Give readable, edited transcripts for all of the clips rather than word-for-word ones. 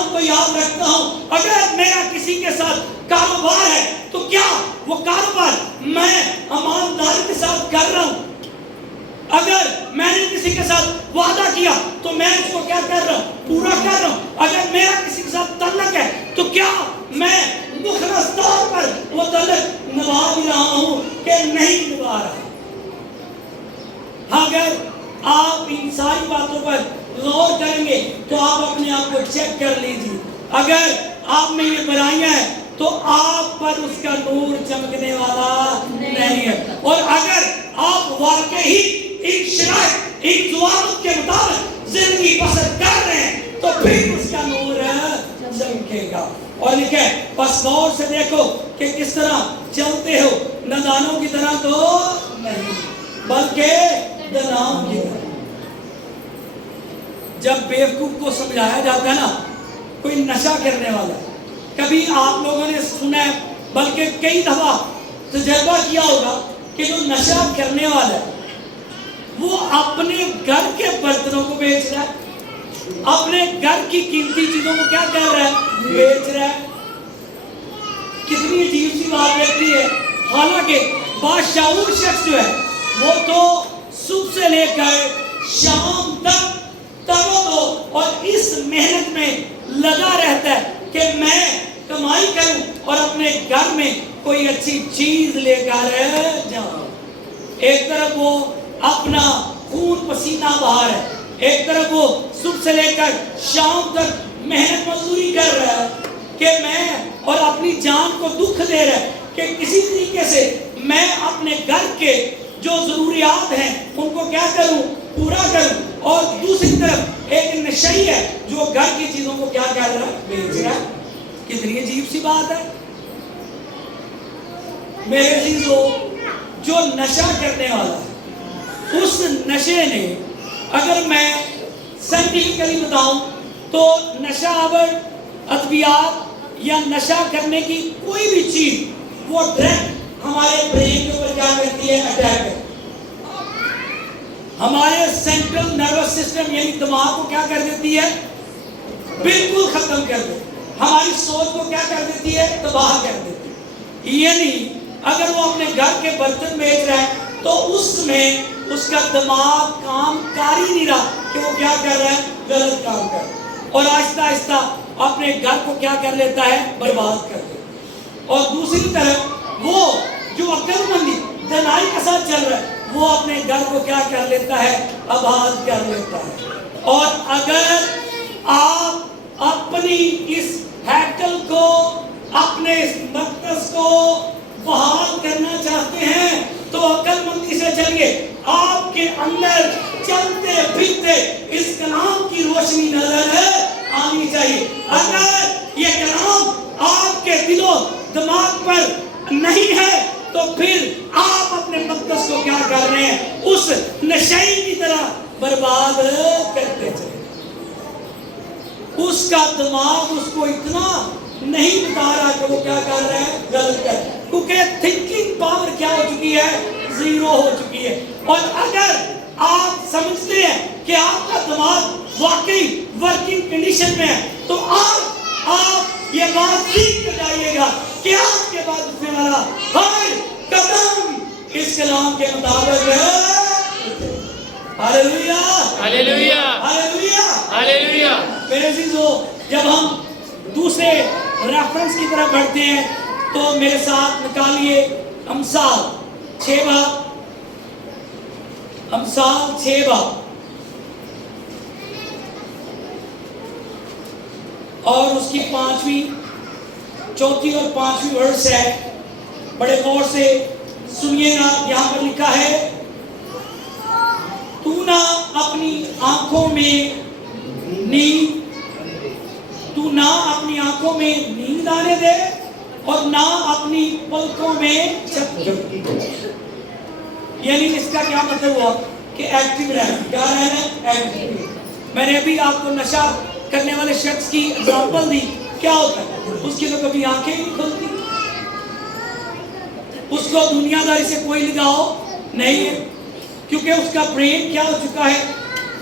کلام کو یاد رکھتا ہوں. اگر میرا کسی کے ساتھ کاروبار ہے تو کیا وہ کاروبار میں ایمانداری کے ساتھ کر رہا ہوں؟ اگر میں نے کسی کے ساتھ وعدہ کیا تو میں اس کو کیا کر رہا ہوں؟ پورا کر رہا ہوں. اگر میرا کسی کے ساتھ تعلق ہے تو کیا میں مخلص طور پر وہ تعلق نبھا بھی رہا ہوں کہ نہیں نبھا رہا؟ اگر آپ ان ساری باتوں پر غور کریں گے تو آپ اپنے آپ کو چیک کر لیجیے. اگر آپ میں یہ برائیاں ہیں تو آپ پر اس کا نور چمکنے والا نہیں ہے. اور اگر آپ واقعی ایک شرائط ایک ضوابط کے مطابق زندگی بسر کر رہے ہیں تو پھر اس کا نور چمکے گا. اور لکھے بس غور سے دیکھو کہ کس طرح چلتے ہو، نادانوں کی طرح تو نہیں بلکہ داناؤں کی طرح. جب بیوقوف کو سمجھایا جاتا ہے نا، کوئی نشہ کرنے والا، کبھی آپ لوگوں نے سنا ہے بلکہ کئی دفعہ تجربہ کیا ہوگا کہ جو نشہ کرنے والا ہے وہ اپنے گھر کے برتنوں کو بیچ رہا ہے، اپنے گھر کی قیمتی چیزوں کو کیا کر رہا ہے؟ بیچ رہا ہے. کتنی عجیب سی بات رہتی ہے. حالانکہ باشعور شخص جو ہے وہ تو صبح سے لے کر شام تک ترو اور اس محنت میں لگا رہتا ہے کہ میں کمائی کروں اور اپنے گھر میں کوئی اچھی چیز لے کر جاؤں. ایک طرف وہ اپنا خون پسینہ بہا ہے، ایک طرف وہ صبح سے لے کر شام تک محنت مزدوری کر رہا ہے کہ میں اور اپنی جان کو دکھ دے رہا ہے کہ کسی طریقے سے میں اپنے گھر کے جو ضروریات ہیں ان کو کیا کروں؟ پورا کروں. اور دوسری طرف ایک نشئی ہے جو گھر کی چیزوں کو کیا کر رہا ہے؟ بیچ رہا ہے. کتنی عجیب سی بات ہے. میرے عزیزو، جو نشہ کرنے والا ہے اس نشے نے، اگر میں سائنٹیفکلی بتاؤں تو نشہ آور ادویات یا نشہ کرنے کی کوئی بھی چیز وہ ڈائریکٹ ہمارے برین کے اوپر کیا کرتی ہے؟ اٹیک کرتی ہے. ہمارے سینٹرل نروس سسٹم یعنی دماغ کو کیا کر دیتی ہے؟ بالکل ختم کر دیتی ہے. ہماری سوچ کو کیا کر دیتی ہے؟ تباہ کر دیتی ہے. یعنی اگر وہ اپنے گھر کے برتن بیچ رہا ہے تو اس میں اس کا دماغ کام کر ہی نہیں رہا کہ وہ کیا کر رہا ہے؟ غلط کام کر رہا ہے. اور آہستہ آہستہ اپنے گھر کو کیا کر لیتا ہے؟ برباد کر دیتا ہے. اور دوسری طرف وہ جو عقل مندی دانائی کے ساتھ چل رہا ہے وہ اپنے گھر کو کیا کر لیتا ہے؟ آباد کر لیتا ہے. اور اگر آپ اپنی اس ہیکل کو، اپنے اس مقدس کو بحال کرنا چاہتے ہیں تو عقل مندی سے چلیے. آپ کے اندر چلتے پھرتے اس کلام کی روشنی نظر آنی چاہیے. اگر یہ کلام آپ کے دل و دماغ پر نہیں ہے تو پھر آپ اپنے مقدس کو کیا کر رہے ہیں؟ اس نشئی کی طرح برباد کرتے چلے. اس کا دماغ اس کو اتنا نہیں بتا رہا کہ وہ کیا کر رہے ہیں؟ غلط کر. کیونکہ تھنکنگ پاور کیا ہو چکی ہے؟ زیرو ہو چکی ہے. اور اگر آپ سمجھتے ہیں کہ آپ کا دماغ واقعی ورکنگ کنڈیشن میں ہے تو آپ یہ بات سیکھ کر جائیے گا کہ آپ کے بعد اٹھنے والا ہر قدم اس کلام کے مطابق ہے. ہاللیلویا ہاللیلویا ہاللیلویا ہاللیلویا. میرے عزیزو، جب ہم دوسرے ریفرنس کی طرف بڑھتے ہیں تو میرے ساتھ نکالیے امثال 6 باب. امثال 6 باب اور اس کی 5ویں 4تھی اور 5ویں ورس ہے. بڑے غور سے سنیے گا. یہاں پر لکھا ہے تو نہ اپنی آنکھوں میں نیند آنے دے اور نہ اپنی پلکوں میں جھپکی. یعنی اس کا کیا مطلب ہوا کہ ایکٹیو رہنا. کیا رہنا؟ ایکٹیو. میں نے ابھی آپ کو نشہ کرنے والے شخص کی اگزامپل دی. کیا ہوتا ہے؟ اس کی تو کبھی آنکھیں نہیں کھلتی، اس کو دنیا داری سے کوئی لگاؤ نہیں ہے کیونکہ اس کا برین کیا ہو چکا ہے؟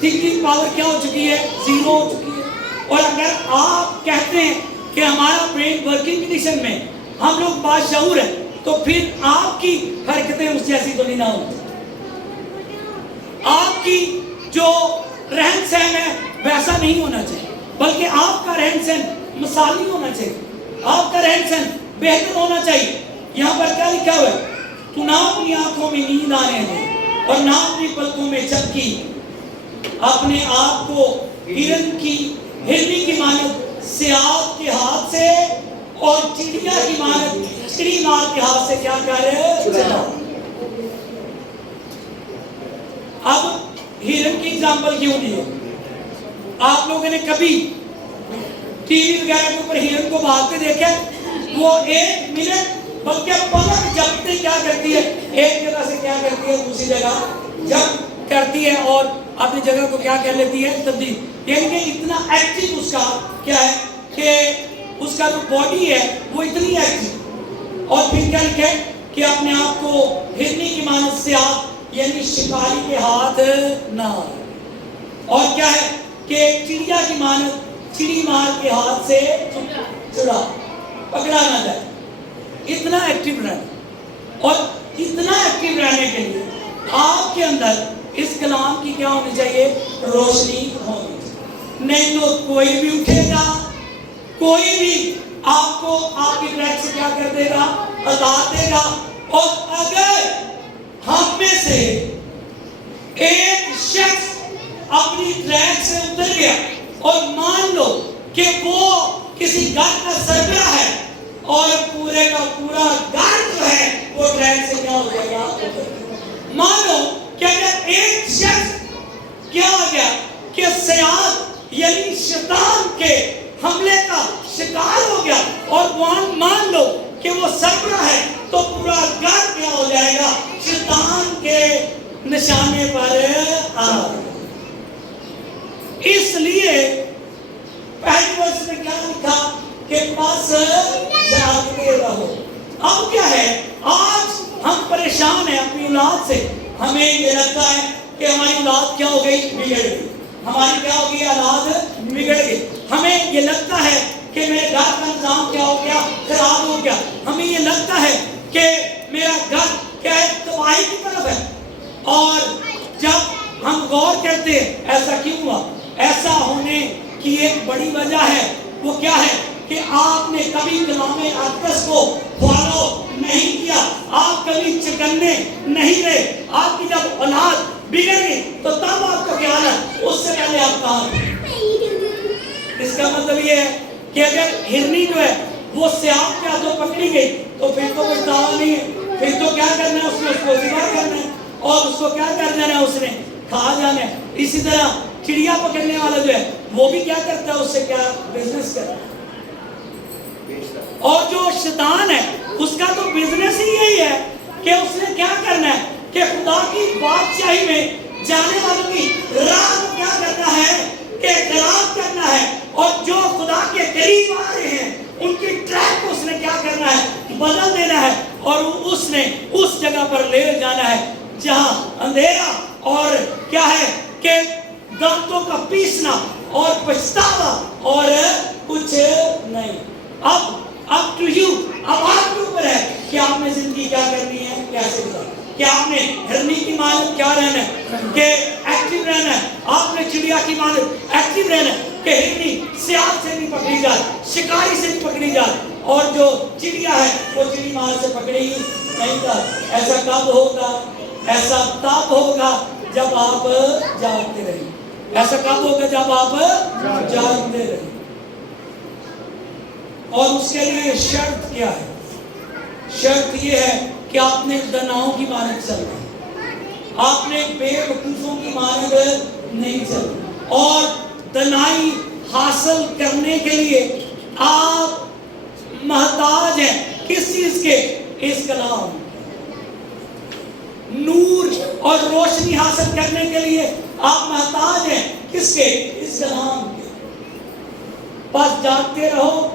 تھنکنگ پاور کیا ہو چکی ہے؟ زیرو ہو چکی ہے. اور اگر آپ کہتے ہیں کہ ہمارا برین ورکنگ کنڈیشن میں ہم لوگ باشعور ہیں تو پھر آپ کی حرکتیں اس جیسی تو نہیں نہ ہوں، آپ کی جو رہن سہن ہے ویسا نہیں ہونا چاہیے، بلکہ آپ کا رہن سہن مثالی ہونا چاہیے، آپ کا رہن سہن بہتر ہونا چاہیے۔ یہاں پر کیا لکھا ہوا ہے؟ تو نہ اپنی آنکھوں میں نیند آنے دے اور نہ اپنی پلکوں میں جھپکی، اپنے آپ کو ہرنی کی مانند صیاد کے ہاتھ سے اور چڑیا کی مانند چڑی مار کے ہاتھ سے کیا کر چلاؤ۔ اب ہرن کی ایگزامپل کیوں دی ہے؟ آپ لوگوں نے کبھی ٹی وی وغیرہ کے اوپر ہرن کو بھاگتے دیکھا؟ وہ 1 منٹ بلکہ پلک جھپکتے کیا کرتی ہے، ایک جگہ سے کیا کرتی ہے دوسری جگہ جب کرتی ہے اور اپنی جگہ کو کیا کر لیتی ہے تبدیل، یعنی کہ اتنا ایکٹیو اس کا کیا ہے کہ اس کا جو باڈی ہے وہ اتنی ایکٹیو۔ اور پھر کیا لکھا ہے کہ اپنے آپ کو ہرنی کی مانند صیاد یعنی شکاری کے ہاتھ نہ آئے، اور کیا ہے کہ چڑیا کی مانند چڑی مار کے ہاتھ سے چڑا پکڑا نہ جائے۔ اتنا ایکٹیو رہنا، اور اتنا ایکٹیو رہنے کے لیے آپ کے اندر اس کلام کی کیا ہونی چاہیے؟ روشنی ہونی چاہیے، نہیں تو کوئی بھی اٹھے گا، کوئی بھی آپ کو آپ کی ٹریک سے کیا کر دے گا؟ ہٹا دے گا۔ اور اگر ہم میں سے ایک شخص اپنی ٹریک سے اتر گیا اور مان لو کہ وہ کسی گھر کا سربراہ ہے اور پورے کا پورا گھر جو ہے وہ ٹریک سے کیا ہو جائے گا؟ مان لو کہ اگر ایک شخص کیا ہو گیا کہ صیاد یعنی شیطان کے حملے کا شکار ہو گیا اور مان لو کہ وہ سربراہ ہے تو پورا گھر کیا ہو جائے گا؟ شیطان کے نشانے پر آ۔ اس لیے پہلی ورس میں کیا لکھا کہ پس جاگتے رہو۔ اب کیا ہے، آج ہم پریشان ہیں اپنی اولاد سے، ہمیں یہ لگتا ہے کہ ہماری اولاد کیا ہو گئی؟ بگڑ گئی، ہماری کیا ہو گئی؟ اولاد بگڑ گئی۔ ہمیں یہ لگتا ہے کہ میرے گھر کا نظام کیا ہو گیا؟ خراب ہو گیا۔ ہمیں یہ لگتا ہے کہ میرا گھر کیا ہے؟ تباہی کی طرف ہے۔ اور جب ہم غور کرتے ہیں ایسا کیوں ہوا، ایسا ہونے کی ایک بڑی وجہ ہے، وہ کیا ہے کہ آپ نے کبھی کلام اقدس کو فالو نہیں کیا، آپ کبھی چکنے نہیں رہے۔ آپ کی جب اولاد بگڑ گئی تو تب آپ کا خیال ہے، اس سے پہلے آپ کہاں تھے؟ اس کا مطلب یہ ہے کہ اگر ہرنی جو ہے وہ سیاب کے ہاتھوں پکڑی گئی تو پھر تو کوئی دعویٰ نہیں ہے، پھر تو کیا کرنا ہے اس نے؟ اس کو ذبح کرنا ہے اور اس کو کیا کر جانا ہے؟ اس نے کھا جانا ہے۔ اسی طرح چڑیا پکڑنے والا جو ہے وہ بھی کیا کرتا ہے؟ اس سے کیا بزنس کرتا ہے۔ اور جو شیطان ہے اس کا تو بزنس ہی یہی ہے کہ اس نے کیا کرنا ہے کہ خدا کی بادشاہی میں جانے والوں کی راہ کو کیا کرنا ہے کہ خراب کرنا ہے، اور جو خدا کے قریب آ رہے ہیں ان کی ٹریک کو اس نے کیا کرنا ہے؟ بدل دینا ہے، اور اس نے اس جگہ پر لے جانا ہے جہاں اندھیرا اور کیا ہے کہ دانتوں کا پیسنا اور پچھتاوا اور کچھ نہیں۔ اب ٹو یو، اب آپ کے اوپر ہے کہ آپ نے زندگی کیا کرنی ہے، کیسے گزارنی ہے، کہ آپ نے ہرنی کی مانند کیا رہنا ہے کہ ایکٹیو رہنا ہے، آپ نے چڑیا کی مانند ایکٹیو رہنا ہے کہ ہرنی سیاد سے بھی پکڑی جائے، شکاری سے بھی پکڑی جائے، اور جو چڑیا ہے وہ چڑی مار سے پکڑی نہیں جائے۔ ایسا کب ہوگا؟ ایسا تب ہوگا جب آپ جاگتے رہیں۔ ایسا کب ہوگا؟ جب آپ جاگتے رہیں۔ اور اس کے لیے شرط کیا ہے؟ شرط یہ ہے کہ آپ نے دناؤں کی مانند چلنا ہے، آپ نے بے وقوفوں کی مانند نہیں چلنا، اور دنائی حاصل کرنے کے لیے آپ محتاج ہیں کس چیز کے؟ اس کلام۔ نور اور روشنی حاصل کرنے کے لیے آپ محتاج ہیں کس کے؟ اس کلام کے۔ بس جاگتے رہو